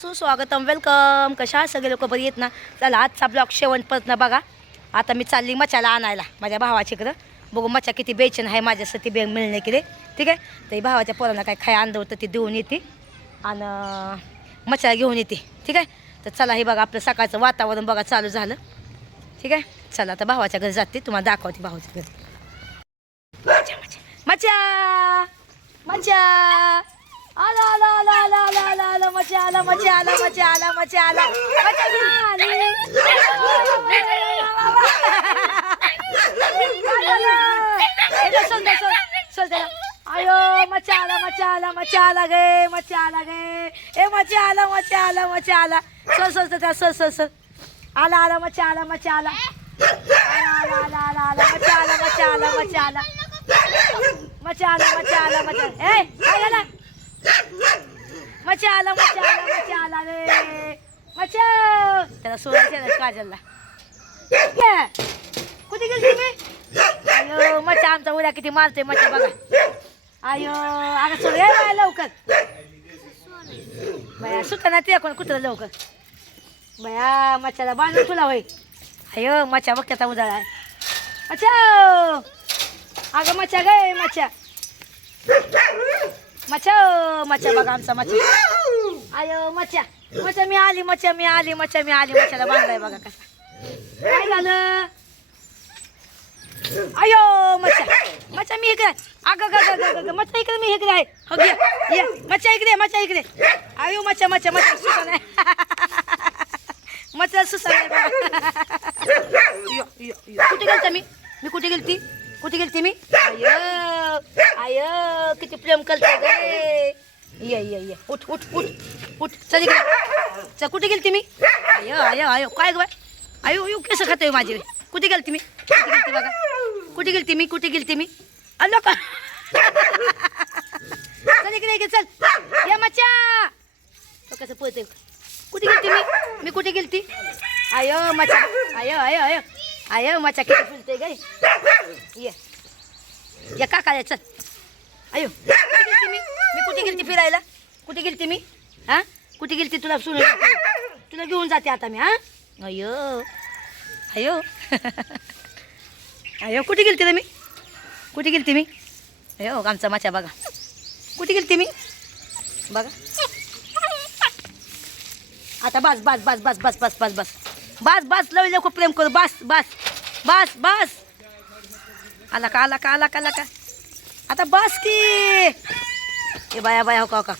सुस्वागतम वेलकम. कशा सगळे लोक बरी आहेत ना. चला आजचा ब्लॉग शेवटपर्यंत ना बघा. आता मी चालली मच्छाला आणायला माझ्या भावाच्याकडं. बघू मच्छा किती बेचैन आहे माझ्यासाठी बे मिळणे की रे. ठीक आहे. तर भावाच्या पोरांना काय खाय आणलं होतं ते देऊन येते आणि मच्छा घेऊन येते. ठीक आहे. तर चला हे बघा आपलं सकाळचं वातावरण बघा चालू झालं. ठीक आहे. चला आता भावाच्या घरी जाते तुम्हाला दाखवते भावाच्या घरी. मच्छा मच्छा मच्छा आला आला आला आला आला आला आला मच्छा आला मच्छा आला मच्छा आला मच्छा आला अयो मच्छा आला मच्छा आला मच्छा आला गे मच्छा आला गे ए मच्छा आला मच्छा आला मच्छा आला sir sir sir sir sir sir आला आला मच्छा आला मच्छा आला आला आला आला आला मच्छा आला मच्छा आला मच्छा आला मच्छा आला मच्छा आला मच्छा ए काय आला मच्छा आला मच्छा आला मच्छा आला रे मच्छा त्याला सोडायचं ना काजलला. कुठे गेली तुम्ही? अयो मच्छा आमचा उद्या किती मारते मच्छा बघा. अयो अगं सोड ये लवकर बया सुटाना ते कोण कुठं लवकर बया मच्छाला बांधून तुला होय. अयो मच्छा बघ त्याचा उजाळा आहे. मच्छा अगं मच्छा गे मच्छा मच्छा मच्छा बघा आमचा मच्छा. अयो मच्छा मच्छा मी आली मच्छा मी आली मच्छा मी आली मच्छाला बांधलाय बघा कसा. काय झालं? अयो मच्छा मच्छा मी इकडे अगं ग मच्छा इकडे मी इकडे आहे. हो घे ये मच्छा इकडे मच्छा इकडे. अयो मच्छा मच्छा मच्छा सुसा नाही मच्छा सुसा नाही कुठे गेलता मी कुठे गेलती कुठे गेलती मी? अय अय किती प्रेम करते गे. ये ये ये उठ उठ उठ उठ चल इकडे चल. कुठे गेलती मी? अय अय अय काय ग बाय अयो अयो कसं खातोय माझी. कुठे गेलती मी कुठे गेलती बघा कुठे गेलती मी कुठे गेलती मी आलो का चल इकडे इकडे चल या मच्छा तो कसं पळतोय. कुठे गेलती मी कुठे गेलती? अयो मच्छा अयो अयो अयो अयो मच्छा किती फुलते गे. ये या काका चल. अयो कुठे गेलती मी कुठे गेलती फिरायला कुठे गेलती मी हां कुठे गेलती तुला तुला घेऊन जाते आता मी हां. अयो अयो अयो कुठे गेलती रे मी कुठे गेलती मी? अयो आमचा मच्छा बघा कुठे गेलती मी बघा. आता बस बस बस बस बस बस बस बस बस बस लवकर खूप प्रेम करू बस बस बस बस आला का आला का आला का आला का आता बस की ए बाया बाया हो का का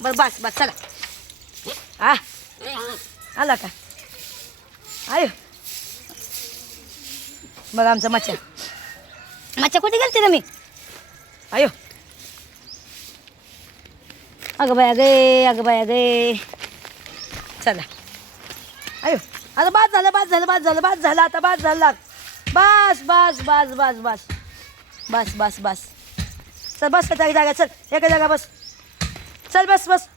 बरं बस बस चला हा आला का. आयो बघा आमचा मच्छा मच्छा कुठे गेलते ना मी? अयो अगं बाया गे चला. अयो आता बाद झालं बाद झालं बाद झालं बाद झालं आता बाद झालं बस बस बस बस बस बस बस बस चल बस एका जागा चल एका जागा बस चल बस बस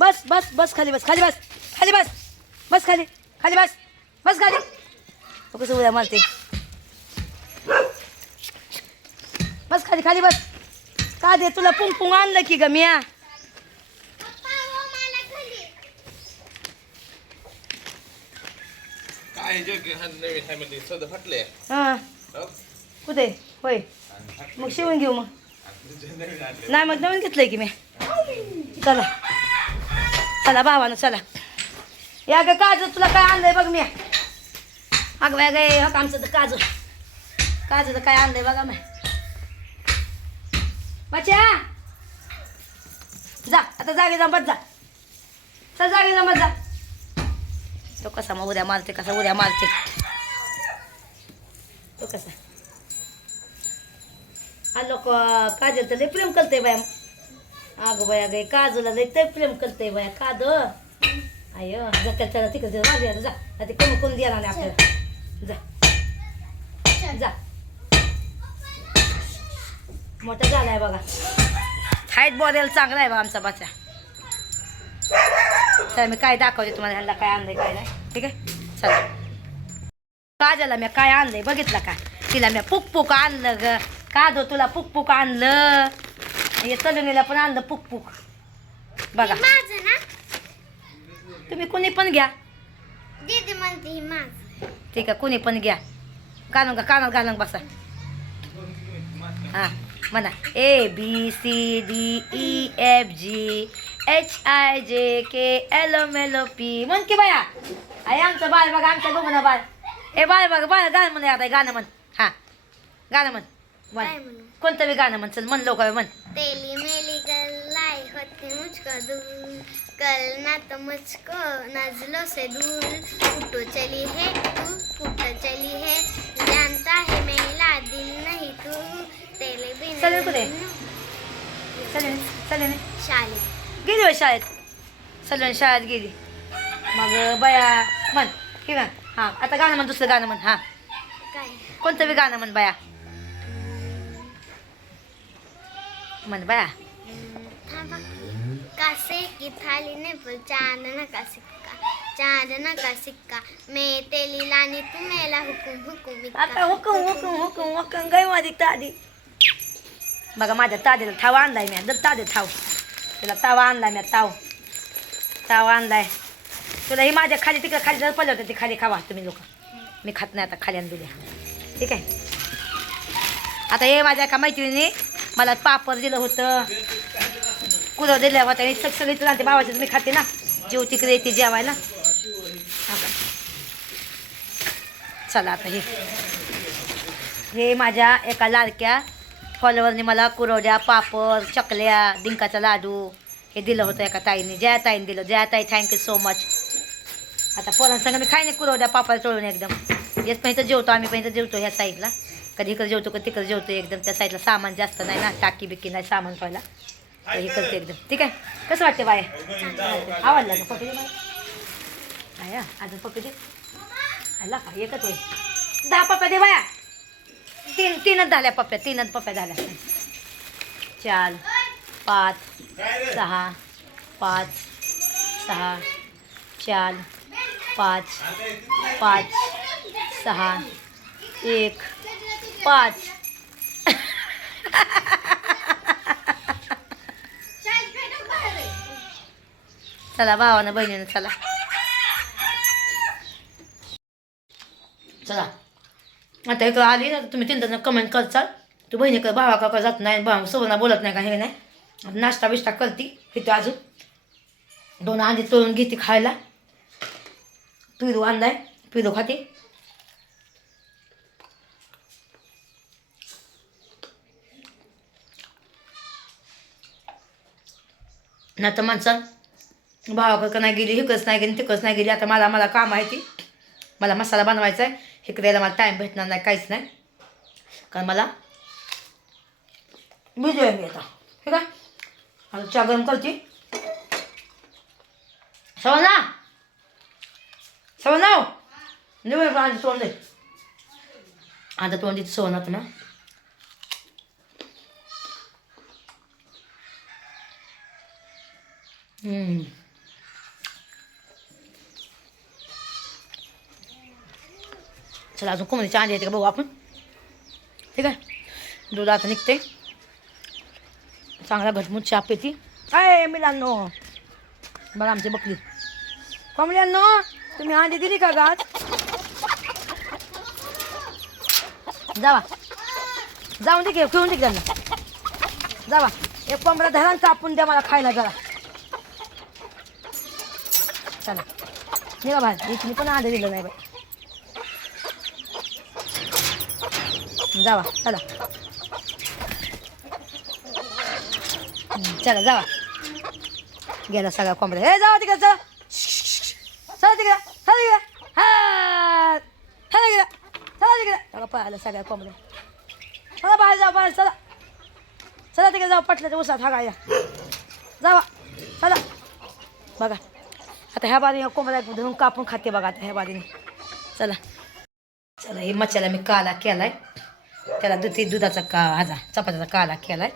बस बस बस खाली बस खाली बस खाली बस बस खाली खाली बस बस खाली कसं उद्या मारते बस खाली खाली बस. का दे तुला पुंग पुंग आणलं की ग मिया. हां कुठे होय मग शिवून घेऊ मग नाही मग नवीन घेतलंय की मी. चला चला भावानं चला या ग काजू तुला काय आणलंय बघ मी. अगं बाय गे हो आमचं तर काजू तर काय आणलंय बघा मी. बच्चा जा आता जागे जा बस जा चल जागे जा बस जा. तो कसा मग उद्या मारते कसा उद्या मारते तो कसा. आलो काजल तर लय प्रेम करते बाया. अगं बाया गे काजूला लय ते प्रेम करते बाया काद. अयो जा त्याला तिकडे जा ते कोण कोण द्यायला नाही आपल्याला. जा जा मोठा झालाय बघा हाईट बॉडेल चांगला आहे बघा आमचा बच्चा. चला मी काय दाखवते तुम्हाला ह्याला काय आणलंय काय नाही. ठीक आहे चला. काजला मी काय आणलंय बघितलं का तिला मी पुक पुक आणलं ग कादो तुला पुक पुक आणलं. हे तलुनीला पण आणलं पुक पुक बघा. तुम्ही कोणी पण घ्या. दीदी म्हणते ही माझ. ठीक आहे, कोणी पण घ्या. कानात घालून बसा. हां म्हणा ABCDEFGHIJKLMNOP म्हण की बाया. आहे आमचं बाळ बघा, आमचं बघू बाळ. ए बाळ बघा, बाळ गाणं म्हण आता, गाणं म्हण. हां गाणं म्हण. काय म्हणू? कोणतं बी गाणं म्हण, चल म्हण लवकर म्हण. तेली मेली गल्लाई होती मुझको दूर, कल ना तो मुझको नजरों से दूर, फुटो चली है तू, फुटो चली है, जानता है मेरा दिल नहीं तू, तेरे बिना. चल कुठे चल शाळेत गेली होय शाळेत. सलून शाळेत गेली. मग बाया म्हण किंवा हां आता गाणं म्हण, दुसरं गाणं म्हण. हां काय कोणतं बी गाणं म्हण बाया. म्हण बाया. थांबा. कासे की थाली ने पर चांदना का सिक्का, चांदना का सिक्का, मैं तेली लानी तू मेला हुकुम हुकुम आता हुकूम गाय माझी ताडी. बघा माझ्या ताडीला ठाव आणलाय मी. ताडे ठाव तिला ताव आणलाय मी. ताव आणलाय तुला. ही माझ्या खाली तिकडे खाली जर पडलं होतं ते खाली खावा तुम्ही लोक. मी खात नाही आता, खाली आणून दिल्या. ठीक आहे. आता हे माझ्या एका मैत्रिणी मला पापड दिलं होतं, कुरव दिल्या होत्या. सगळी तुला ते भावाचं मी खाते ना. जीव तिकडे येते जेवायला. चला आता हे माझ्या एका लाडक्या फॉलोवरने मला कुरवड्या, पापड, चकल्या, डिंकाचा लाडू हे दिलं होतं एका ताईने. जया ताईने दिलं. जया ताई थँक्यू सो मच. आता पोरांसंग मी खाय नाही कुरवड्या पापड तोडून एकदम. येस पण इथं जेवतो आम्ही, पण इथं जेवतो ह्या साईडला. कधी इकडे जेवतो कधी तिकडे जेवतो एकदम. त्या साईडला सामान जास्त नाही ना, टाकी बिकी नाही सामान व्हायला. तर हे करते एकदम. ठीक आहे. कसं वाटते बाय? आवडलं का पपी? बाया अजून पपी दे. आला का एकच होय. 10 पप्प्या दे बाया. तीनच झाल्या पप्प्या. 3 पप्प्या झाल्या. 4 5 6 5 6 4 5 5 6 1 5. चला भावानं बहिणीनं चला. चला आता इकडं आली ना तुम्ही 3 जण कमेंट करचाल. तू बहिणीकडे भावा काका जात नाही, भावा सोबत बोलत नाही का, हे नाही. नाश्ता बिष्टा करती इथं. अजून 2 अंडी तळून घेते खायला. पिरू आणलाय, पिरू खाते. नाही तर माणसं भावाकडं नाही गेली, हिकडंच नाही गेली, तिकडंच नाही गेली. आता मला काम आहे ती. मला मसाला बनवायचा आहे. इकडे यायला मला टाईम भेटणार नाही, काहीच नाही. कारण मला बिझी आहे मी आता. ठीक आहे. आता चहा गरम करते. सवना निवड आधी तोंड दे. आता तोंड देते सवना तुम्हा. चला अजून कोंबडीची अंडी येते का बघू आपण. ठीक आहे. दूध आता निघते. चांगला घटमूट चहा पिती. अय मिलांनो बघा आमची बकरी. कोंबड्यांनो तुम्ही अंडी दिली का गात? जावा जाऊन दे की खेळून दे त्यांना. जावा एक कोंबडा धरण कापून द्या मला खायला जरा. चला निघा बाहेर. इथली पण अंडे दिलं नाही बाई. जावा चला. चला जावा. गेला सगळा कोंबड्या. हे जावा तिकडे. चला चला तिकडे. चला तिकडे. हा चला तिकडे. चला तिकडे. बघा पळाला सगळ्या कोंबड्या. चला बाहेर जाऊ. बाहेर चला. चला तिकडे जाऊ. पटल्याच्या उसात हा गाया जावा. चला बघा आता ह्या बाजूने कोंबड्या धरून कापून खाते बघा. आता ह्या बाजूने चला. चला हे मच्छ्याला मी काला केलाय. त्याला दुधाचा चपात्याचा काला केलाय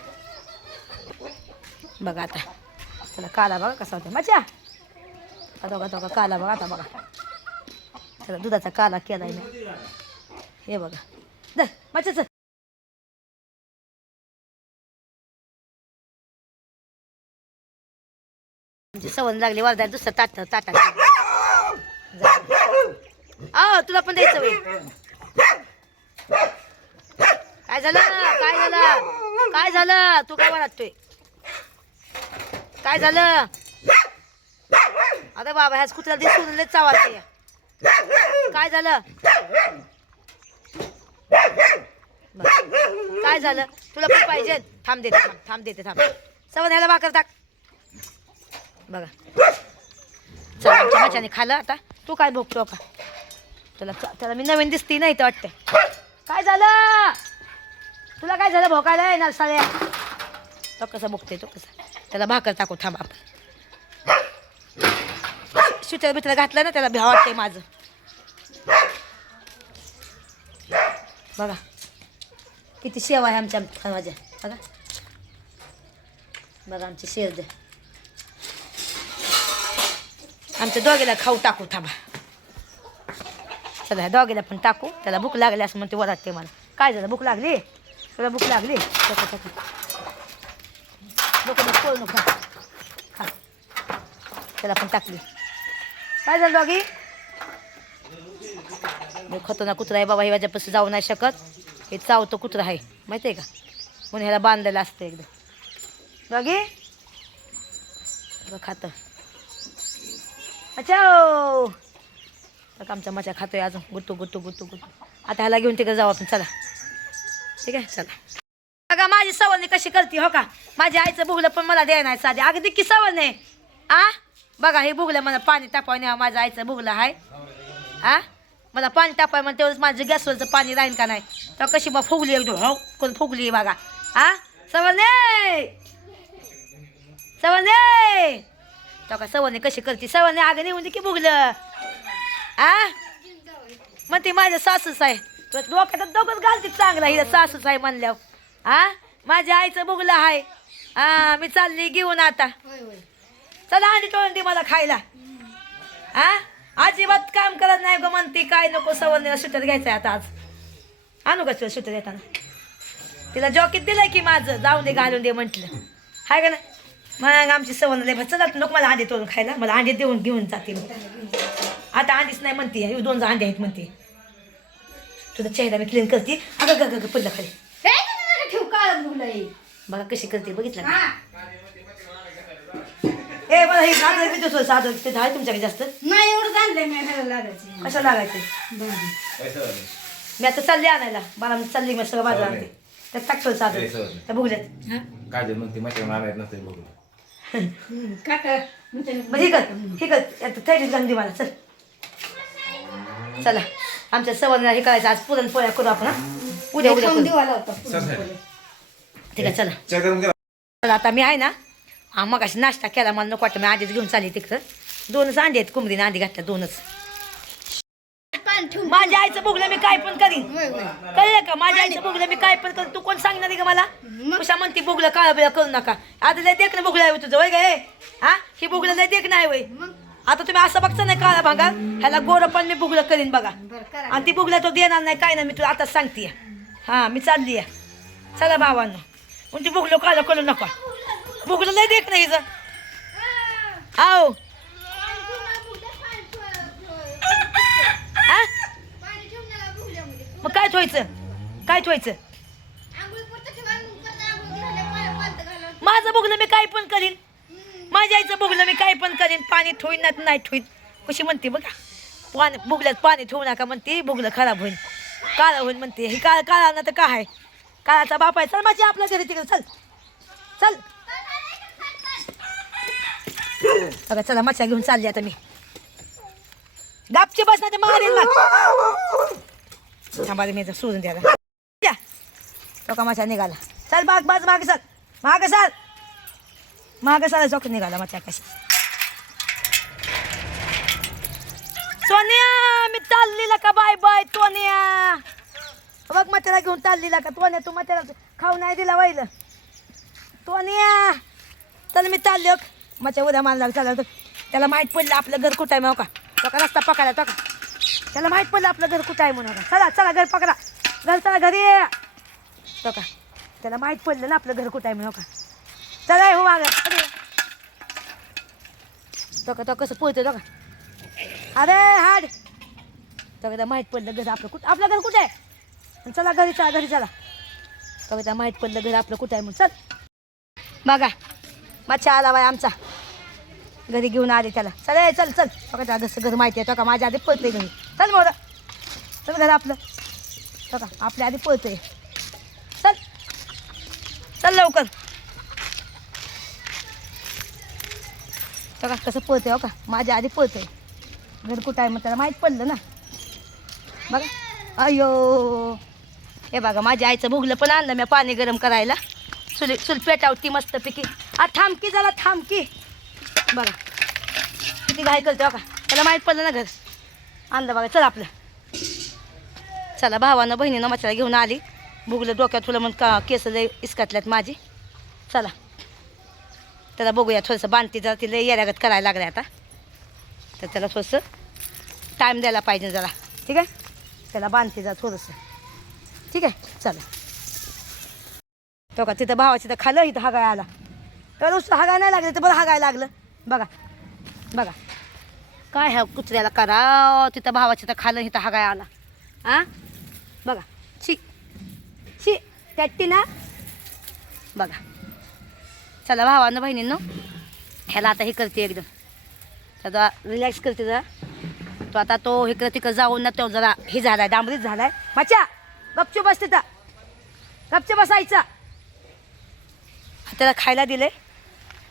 बघा. आता त्याला काला बघा कसा होता मच्छा. दोघा काला बघा. आता बघा त्याला दुधाचा काला केलाय मी. हे बघा मच्छाचं म्हणजे सवण लागली वरदा दुसरं ताटा तुला पण द्यायचं वय. काय झालं तू काय वाटतोय? काय झालं? अरे बाबा ह्याच कुत्र्याला दिसून लय चावायचं. काय झालं? काय झालं? तुला पण पाहिजे? थांब देते सवण ह्याला भाकर टाक. बघा चल आमच्या मच्याने खाल्लं. आता तू काय भोगतो का? त्याला मी नवीन दिसती नाही तर वाटतंय. काय झालं? तुला काय झालं भोकायला येणार साड्या? तो कसा बघते तो कसा. त्याला भाकर टाकू थांब आपण. सुट्या बिट्याला घातलं ना त्याला भ्या वाटतंय माझं. बघा किती शेवा आहे आमच्या माझ्या. बघा आमची शेर द्या. आमच्या दोघीला खाऊ टाकू थांबा. चला दोघीला पण टाकू. त्याला भूक लागली असं म्हणते वराटते मला. काय झालं? भूक लागली तुला? भूक लागली करू नका खा. त्याला पण टाकली. काय झालं दोघी? मी खतो ना कुत्रा आहे बाबा. हे माझ्यापासून जाऊ नाही शकत. हे चावतो कुत्रा आहे माहिती आहे का? म्हणून ह्याला बांधलेलं असतं एकदम. दोघी खातं. अच्छा आमचा मचा खातोय अजून गुट्टू. आता ह्याला घेऊन तिकडे जाऊ आपण. चला ठीक आहे चला. बघा माझी सवण कशी करते हो का. माझ्या आईचं भुगलं पण मला द्याय नाही साधे. अगदी की सवण आहे. बघा हे भुगलं मला पाणी तापाय नाही. माझं आईचं भुगलं आहे. मला पाणी तापाय म्हणून तेवढंच माझं गॅसवरचं पाणी राहीन का नाही. तर कशी मग फुगली एकदम हो कोण फुगली बघा. सवणे तो का सवणे कशी करते. सवणे आगे नेऊन दे की भुगलं. मग ती माझ्या सासूच आहे. डोक्यात दोघंच घालते चांगला. हिला सासूच आहे म्हणल्यावर. माझ्या आईचं भुगलं आहे. मी चालली घेऊन आता. चला अंडी टोळून दे मला खायला. अजिबात काम करत नाही ग म्हणते. काय नको सवणीला सुट्यात घ्यायचंय आता. आज आणू का तुला सुट्यात येताना? तिला जॉकेट दिलंय की माझं. जाऊन दे घालून दे म्हटलं हाय का ना. मग आमची सवण लय चला नको मला अंडे तोडून खायला. मला अंडे देऊन घेऊन जाते. आता अंडीच नाही म्हणते. 2 अंडे आहेत म्हणते. तुझा चेहरा मी क्लीन करते. अगं पडलं खाली. बघा कशी करते बघितलं का? मला हे साधं तिथे आहे तुमच्याकडे जास्त नाही. एवढं आणलंय मी लागायचं. कशा लागायचे? मी आता चालली आणायला. मला चालली मग सगळं बाजार आणते. त्या टाकतो साधं त्या भुगल्यात. काय म्हणते मग आणायला नसते बघू. हे कर थैलीत घालून दे मला. चला आमच्या सवणीला हे करायचं आज. पुरणपोळ्या करू आपण. उद्या करू. ठीक आहे चला. आता मी आहे ना मग अशी नाश्ता केला. मला नको वाटतं. मी आधीच घेऊन चालली तिकडं. 2च अंडे आहेत. कुंबडीने अंडी घातल्या 2च. माझ्या आईचं भुगलं मी काय पण करीन. कळलं का? माझ्या आईचं भुगलं मी काय पण करीन. तू कोण सांगणार का मला? कशा म्हणते भुगलं काळा बिळा करू नका. आता लय देख ना भुगलं आहे तुझं वय गे. ही भुगलं लय देख नाही वय. आता तुम्ही असं बघता नाही काळा भांगा. ह्याला गोरं पण मी भुगलं करीन बघा. आणि ती भुगलं तो देणार नाही काय नाही. मी तुला आताच सांगते. मी चालली आहे. चला भावांनो. मग ती भुगलं काळं करू नका. भुगलं लय देख नाही हिचं. आओ मग काय ठेवायचं? माझं भुगलं मी काय पण करीन. माझ्या आईचं भुगलं मी काय पण करीन. पाणी ठेवीन नाही ठेवीन. कशी म्हणते बघा. भुगल्यात पाणी ठेवू नका म्हणते. भुगलं खराब होईल काळं होईल म्हणते. हे काळा ना तर काय आहे. काळाचा बाप आहे. चल माझी आपल्या घरी तिकडे चल. बघा चला मच्छा घेऊन चालली आता मी. गापची बस ना ते मारेल मग. थांबा मी सोडून द्यायला. तो का मच्छा निघाला. चल मागे सर चौक निघाला मच्छा कशी. सोनिया मी चाललेला का? बाय सोनिया. बघ मच्छाला घेऊन चाललेला का? सोनिया तू मच्छाला खाऊ नाही दिला वाहिलं. सोनिया चल मी चालले. मच्छा उद्या मानला चालला. त्याला माहीत पडलं आपलं घर कुठं आहे. मग का तो का रस्ता पकडा. तो का त्याला माहीत पडलं आपलं घर कुठं आहे म्हणून. चला घर पकडा. चला घरी तो का त्याला माहीत पडलं ना आपलं घर कुठं आहे म्हणून. का चला हो मागं. तो कसं पोहतो तो का अरे हाड तो माहीत पडलं घर आपलं घर कुठं आहे चला घरी चला तो माहीत पडलं घर आपलं कुठं आहे म्हणून चल बघा मच्छा आला बाय आमचा घरी घेऊन आले त्याला चल बघा घरचं घर माहिती आहे तो का माझ्या आधी पळतोय घरी चल मोठं चल घर आपलं तो का आपल्या आधी पळतोय चल लवकर तो का कसं पळतोय हो का माझ्या आधी पळतोय घर कुठं आहे मग त्याला माहीत पडलं ना बघा अयो हे बघा माझ्या आईचं भुगलं पण आणलं मी पाणी गरम करायला चूल पेटावती मस्तपैकी थांबकी झाला थांबकी बघा किती घाई करते हो का त्याला माहीत पडलं ना घर आणलं बघा चल आपलं चला भावानं बहिणीनं मच्छाला घेऊन आली भुगलं डोक्यात तुला म्हणून का केस लय इसकातल्यात माझी चला त्याला बघूया थोडंसं बांधती जरा तिला येऱ्यागत करायला लागलं आता तर त्याला थोडंसं टाईम द्यायला पाहिजे जरा ठीक आहे त्याला बांधते जरा थोडंसं ठीक आहे चला तो का तिथं भावाची तर खाल्लं इथं हागाय आला तर नुसतं हागाय नाही लागलं तर बरं हागाय लागलं बघा काय ह्या कुत्र्याला करा तिथं भावाची तर खाल्लं इथं हागाय आला हां बघा शी त्याटी ना बघा चला भावानं बहिणींनो ह्याला आता हे करते एकदम आता रिलॅक्स करते जरा तो आता तो इकडं तिकडं जाऊन ना तो जरा हे झाला आहे डांबरीच झाला आहे मच्छा गपचूप बस तिथं गपचूप बसायचा त्याला खायला दिले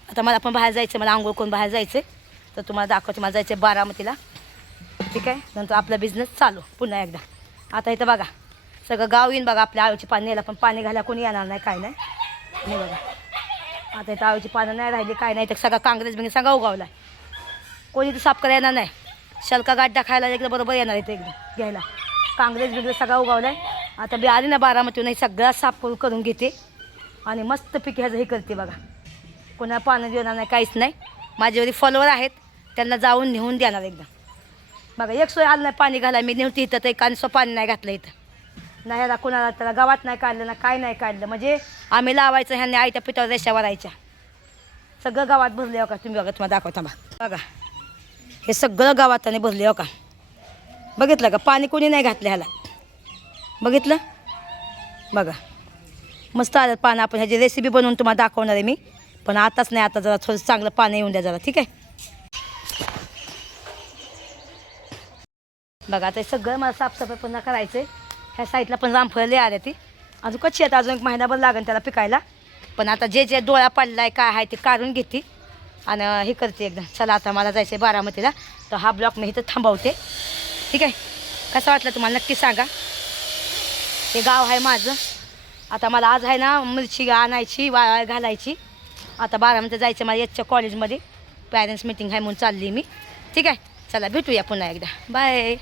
आता मला पण बाहेर जायचं मला आंघोळ करून बाहेर जायचं तर तुम्हाला दाखवते मला जायचं आहे बारामतीला ठीक आहे नंतर आपला बिझनेस चालू पुन्हा एकदा आता इथं बघा सगळं गाव येईन बघा आपल्या आळूची पानं यायला पण पाणी घालायला कोणी येणार नाही काय नाही बघा आता इथं आळूची पानं नाही राहिली काय नाही तर सगळं काँग्रेस बिंग सगळं उगावला आहे कोणी तर साफ करायला येणार नाही शलका गाड्या खायला एकदम बरोबर येणार इथं एकदम घ्यायला काँग्रेस बिंग सगळं उगावला आहे आता बी आली ना बारामतीहून सगळं साफ करून घेते आणि मस्तपैकी ह्याचं हे करते बघा कोणाला पानं देणार नाही काहीच नाही माझ्यावरी फॉलोवर आहेत त्यांना जाऊन नेऊन देणार एकदम बघा एक सोय आलं नाही पाणी घालाय मी नेवती इथं तर एकाने पाणी नाही घातलं इथं नाही ह्याला कोणाला त्याला गावात नाही काढलं ना काय नाही काढलं म्हणजे आम्ही लावायचं ह्यांनी आईच्या पिठावर रेषा वरायच्या सगळं गावात भरले हो का तुम्ही बघा तुम्हाला दाखवता बघा हे सगळं गावाताने भरले हो का बघितलं का पाणी कोणी नाही घातलं ह्याला बघितलं बघा मस्त आलं पानं आपण ह्याची रेसिपी बनवून तुम्हाला दाखवणार आहे मी पण आताच नाही आता जरा थोडं चांगलं पाणी येऊन द्या जरा ठीक आहे बघा आता सगळं मला साफसफाई पुन्हा करायचं आहे ह्या साईडला पण रामफळले आले ती अजून कच्ची आता अजून एक महिनाभर लागेल त्याला पिकायला पण आता जे डोळा पडला आहे काय आहे ते काढून घेते आणि हे करते एकदम चला आता मला जायचं आहे बारामतीला तर हा ब्लॉग मी इथं थांबवते ठीक आहे कसं वाटलं तुम्हाला नक्की सांगा हे गाव आहे माझं आता मला आज आहे ना मिरची आणायची वाळ घालायची आता बारामतीला जायचं मला याच्या कॉलेजमध्ये पॅरेंट्स मीटिंग आहे म्हणून चालली मी ठीक आहे चला भेटूया पुन्हा एकदा बाय